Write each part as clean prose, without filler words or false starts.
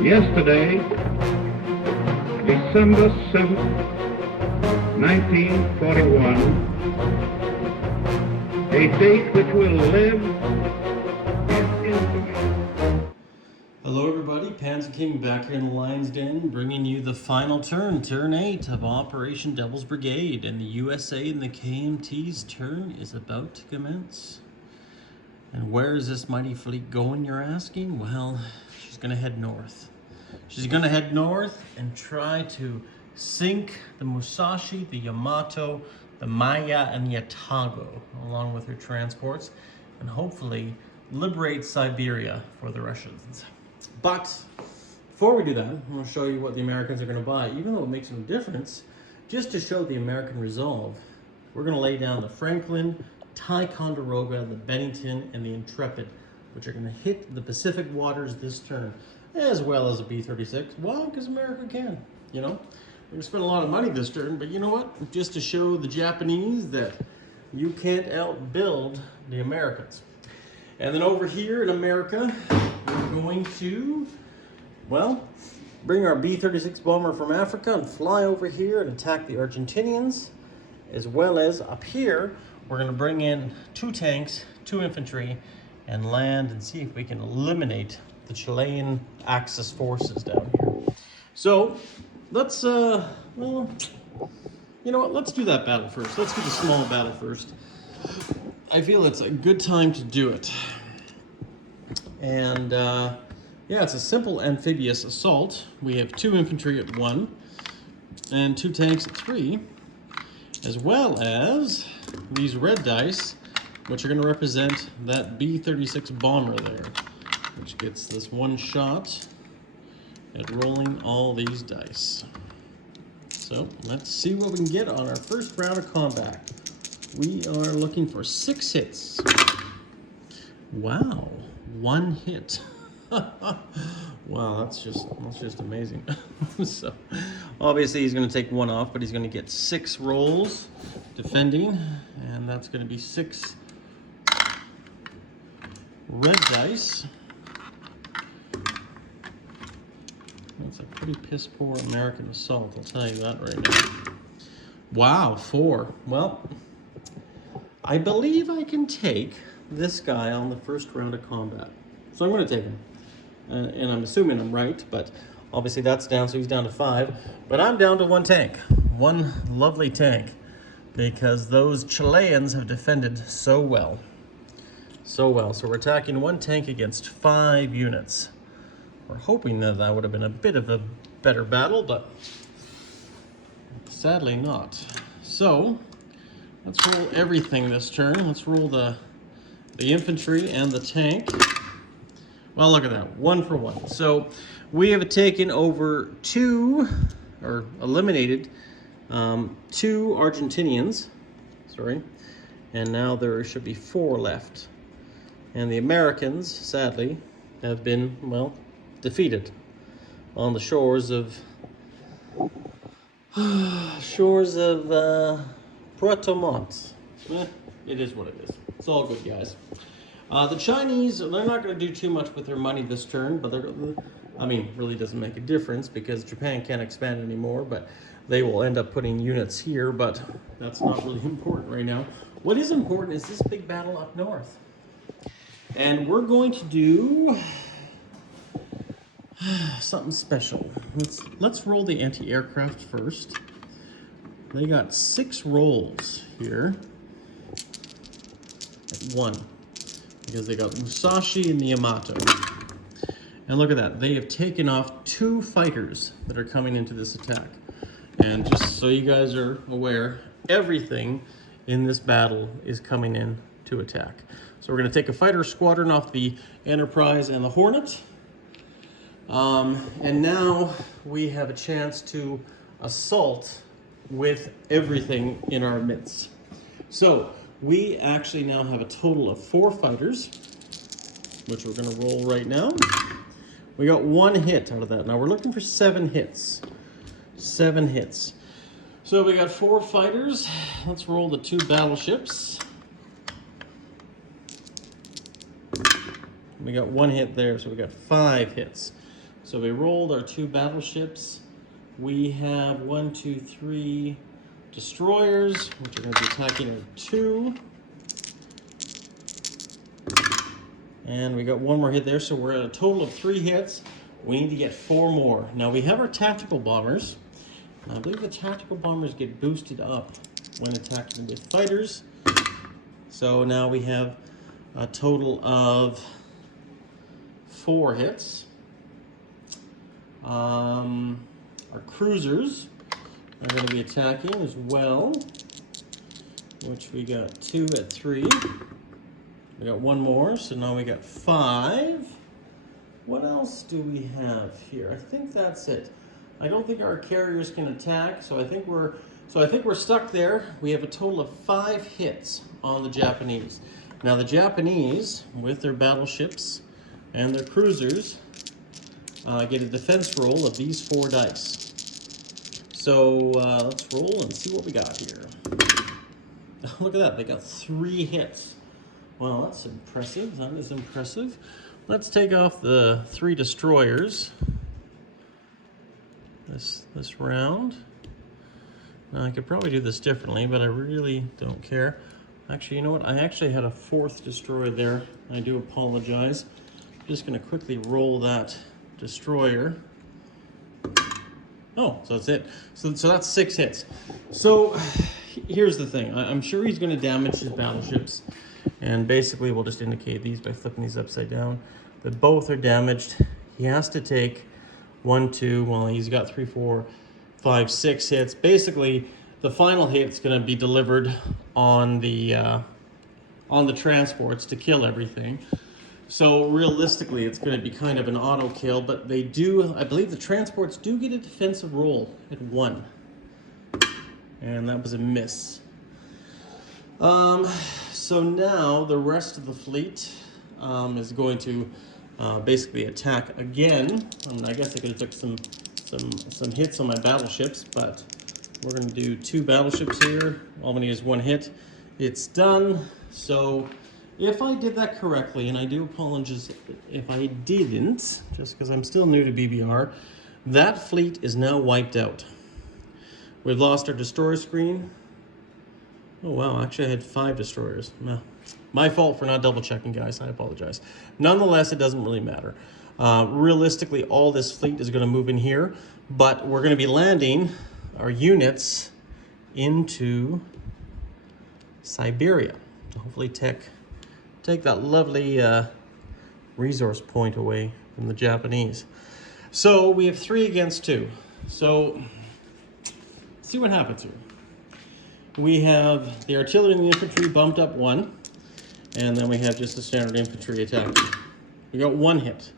Yesterday, December 7th, 1941, a date which will live in infamy. Hello everybody, Panzer King back here in the Lion's Den, bringing you the final turn 8 of Operation Devil's Brigade, and the USA and the KMT's turn is about to commence. And where is this mighty fleet going, you're asking? Well, she's going to head north. She's going to head north and try to sink the Musashi, the Yamato, the Maya, and the Atago, along with her transports, and hopefully liberate Siberia for the Russians. But before we do that, I'm going to show you what the Americans are going to buy. Even though it makes no difference, just to show the American resolve, we're going to lay down the Franklin, Ticonderoga, the Bennington, and the Intrepid, which are going to hit the Pacific waters this turn, as well as a B-36. Why? Because America can, you know. We're going to spend a lot of money this turn, but you know what? Just to show the Japanese that you can't outbuild the Americans. And then over here in America, we're going to, well, bring our B-36 bomber from Africa and fly over here and attack the Argentinians, as well as up here, we're going to bring in 2 tanks, 2 infantry, and land and see if we can eliminate the Chilean Axis forces down here. So let's, well, you know what? Let's do that battle first. Let's do the small battle first. I feel it's a good time to do it. And yeah, it's a simple amphibious assault. We have 2 infantry at 1 and 2 tanks at 3, as well as these red dice, which are going to represent that B-36 bomber there, which gets this one shot at rolling all these dice. So let's see what we can get on our first round of combat. We are looking for 6 hits. Wow, 1 hit. Wow, that's just amazing. So obviously he's going to take 1 off, but he's going to get 6 rolls defending, and that's going to be 6 red dice. That's a pretty piss poor American assault, I'll tell you that right now. Wow, 4. Well, I believe I can take this guy on the first round of combat. So I'm going to take him. And I'm assuming I'm right, but obviously that's down, so he's down to 5. But I'm down to 1 tank. 1 lovely tank. Because those Chileans have defended so well. So well. So we're attacking 1 tank against 5 units. We're hoping that that would have been a bit of a better battle, but sadly not. So let's roll everything this turn. Let's roll the infantry and the tank. Well, look at that, 1 for 1. So we have taken over 2, or eliminated 2 Argentinians, sorry, and now there should be 4 left. And the Americans, sadly, have been, well, defeated on the shores of Puerto Montt. It is what it is. It's all good, guys. The Chinese, they're not going to do too much with their money this turn, but I mean, really doesn't make a difference because Japan can't expand anymore, but they will end up putting units here, but that's not really important right now. What is important is this big battle up north. And we're going to do something special. Let's roll the anti-aircraft first. They got 6 rolls here at 1. Because they got Musashi and the Yamato. And look at that, they have taken off 2 fighters that are coming into this attack. And just so you guys are aware, everything in this battle is coming in to attack. So we're going to take a fighter squadron off the Enterprise and the Hornet. And now we have a chance to assault with everything in our midst. So we actually now have a total of 4 fighters, which we're going to roll right now. We got 1 hit out of that. Now we're looking for 7 hits. 7 hits. So we got 4 fighters. Let's roll the 2 battleships. We got 1 hit there, so we got 5 hits. So we rolled our 2 battleships. We have 1, 2, 3 destroyers, which are going to be attacking with 2. And we got 1 more hit there, so we're at a total of 3 hits. We need to get 4 more. Now we have our tactical bombers. I believe the tactical bombers get boosted up when attacking with fighters. So now we have a total of 4 hits. Our cruisers are going to be attacking as well, which we got 2 at 3. We got 1 more, so now we got 5. What else do we have here? I think that's it. I don't think our carriers can attack, so I think we're stuck there. We have a total of 5 hits on the Japanese. Now the Japanese, with their battleships and their cruisers, get a defense roll of these 4 dice. So let's roll and see what we got here. Look at that, they got 3 hits. Well, that's impressive. That is impressive. Let's take off the 3 destroyers this round. Now I could probably do this differently, but I really don't care. Actually, you know what? I actually had a 4th destroyer there. I do apologize. I'm just going to quickly roll that destroyer. Oh, so that's it. So that's 6 hits. So here's the thing. I'm sure he's going to damage his battleships. And basically, we'll just indicate these by flipping these upside down. But both are damaged. He has to take 1, 2, well, he's got 3, 4, 5, 6 hits. Basically, the final hit's going to be delivered on the transports to kill everything. So realistically, it's going to be kind of an auto kill, but they do, I believe the transports do get a defensive roll at 1. And that was a miss. So now the rest of the fleet is going to basically attack again. I guess I could have took some hits on my battleships, but we're going to do 2 battleships here. All we need is 1 hit. It's done. So if I did that correctly, and I do apologize if I didn't, just because I'm still new to BBR, that fleet is now wiped out. We've lost our destroyer screen. Oh wow, actually I had 5 destroyers. No, my fault for not double checking, guys. I apologize. Nonetheless, it doesn't really matter. Realistically, all this fleet is going to move in here, but we're going to be landing our units into Siberia to hopefully take that lovely resource point away from the Japanese. So we have 3 against 2. So let's see what happens here. We have the artillery and the infantry bumped up 1, and then we have just the standard infantry attack. We got 1 hit.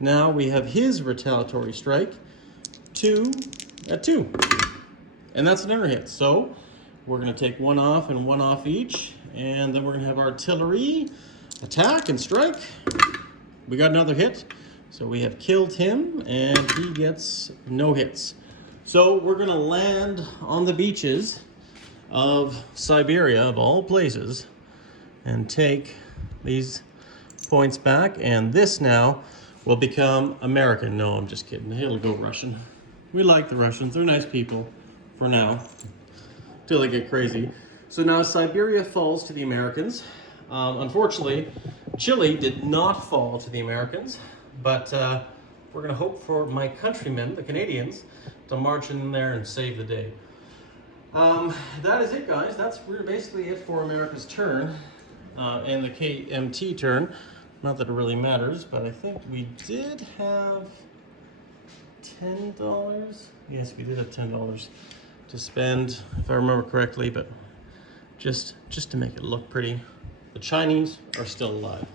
Now we have his retaliatory strike, 2 at 2. And that's another hit. So we're going to take 1 off and 1 off each, and then we're going to have artillery attack and strike. We got another hit. So we have killed him, and he gets no hits. So we're going to land on the beaches of Siberia, of all places, and take these points back, and this now will become American. No, I'm just kidding. It'll go Russian. We like the Russians. They're nice people for now, till they get crazy. So now Siberia falls to the Americans. Unfortunately, Chile did not fall to the Americans, but we're going to hope for my countrymen, the Canadians, to march in there and save the day. That is it, guys. That's basically it for America's turn and the KMT turn. Not that it really matters, but I think we did have $10. Yes, we did have $10 to spend, if I remember correctly, but just to make it look pretty. The Chinese are still alive.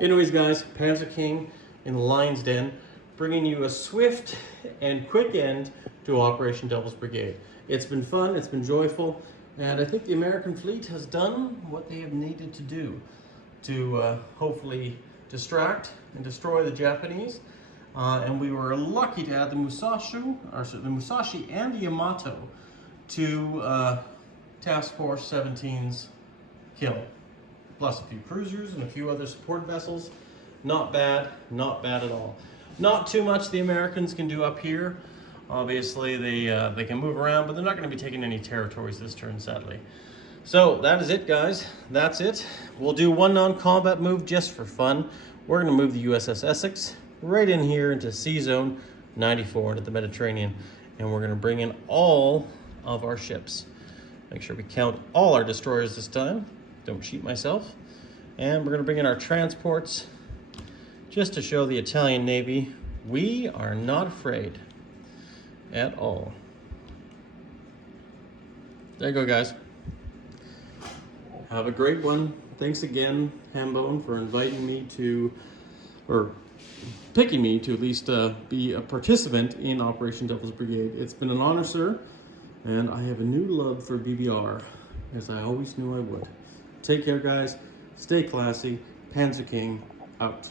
Anyways, guys, Panzer King in the Lion's Den, bringing you a swift and quick end to Operation Devil's Brigade. It's been fun, it's been joyful, and I think the American fleet has done what they have needed to do to hopefully distract and destroy the Japanese. And we were lucky to add the Musashi and the Yamato to Task Force 17's kill, plus a few cruisers and a few other support vessels. Not bad at all. Not too much the Americans can do up here. Obviously, they can move around, but they're not going to be taking any territories this turn, sadly. So that is it, guys. That's it. We'll do one non-combat move just for fun. We're going to move the USS Essex right in here into Sea Zone 94 into the Mediterranean, and we're going to bring in all of our ships. Make sure we count all our destroyers this time. Don't cheat myself. And we're going to bring in our transports just to show the Italian Navy we are not afraid at all. There you go, guys. Have a great one. Thanks again, Hambone, for inviting me to, or picking me to at least be a participant in Operation Devil's Brigade. It's been an honor, sir, and I have a new love for BBR, as I always knew I would. Take care, guys. Stay classy. Panzer King, out.